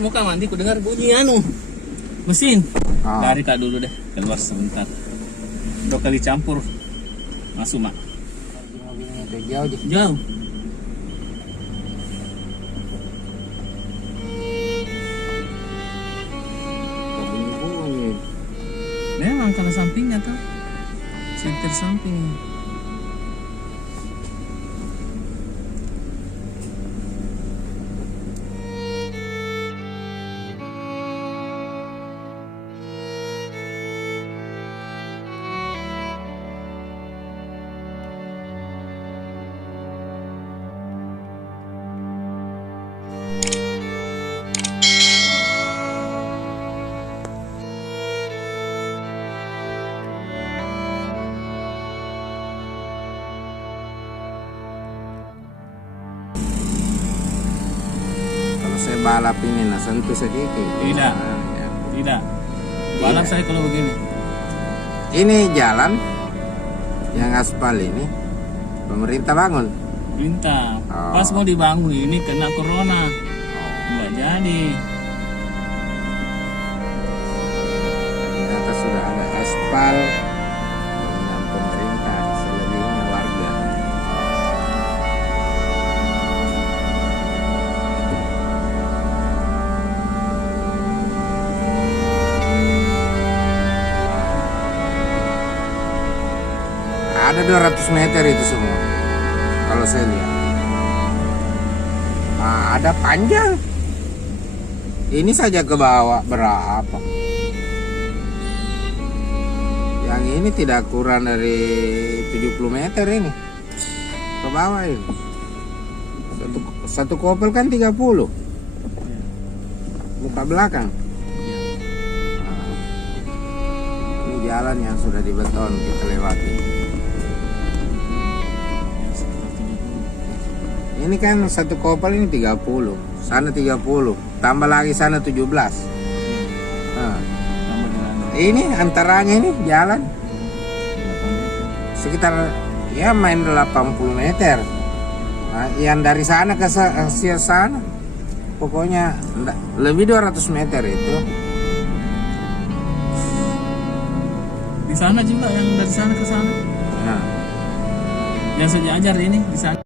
muka mandi, ku dengar bunyi mesin. Oh. Dari kak dulu deh, keluar sebentar. 2 kali campur, masuk mak. Jauh. Memang kalau sampingnya tuh, setir samping. Saya balap ini sentuh sedikit. Tidak. Ya. Tidak. Balap saya kalau begini. Ini jalan yang aspal ini pemerintah bangun. Minta. Oh. Pas mau dibangun ini kena corona. Nggak jadi. Ternyata sudah ada aspal dengan pemerintah, selebihnya warga. Ada 200 meter itu semua kalau saya lihat. Nah, ada panjang ini saja ke bawah berapa, yang ini tidak kurang dari 70 meter ini ke bawah ini. Satu kopel kan 30 muka belakang. Nah, ini jalan yang sudah dibeton kita lewati. Ini kan satu kopel ini 30, sana 30, tambah lagi sana 17. Nah, ini antaranya ini jalan sekitar ya main 80 meter. Nah, yang dari sana ke sana pokoknya lebih 200 meter itu. Di sana juga yang dari sana ke sana. Nah, Yang sejajar ini di sana.